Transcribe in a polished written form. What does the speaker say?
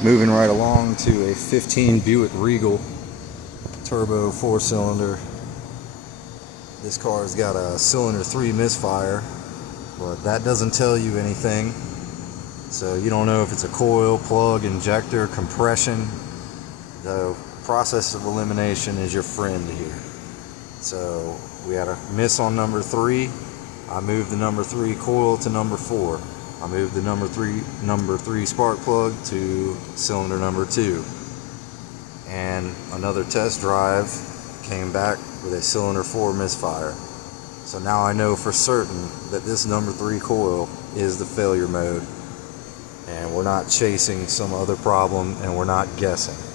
Moving right along to a 15 Buick Regal turbo 4-cylinder. This car's got a cylinder 3 misfire, but that doesn't tell you anything. So you don't know if it's a coil, plug, injector, compression. The process of elimination is your friend here. So we had a miss on number 3. I moved the number 3 coil to number 4. I moved the number three spark plug to cylinder number 2. And another test drive came back with a cylinder 4 misfire. So now I know for certain that this number 3 coil is the failure mode, and we're not chasing some other problem, and we're not guessing.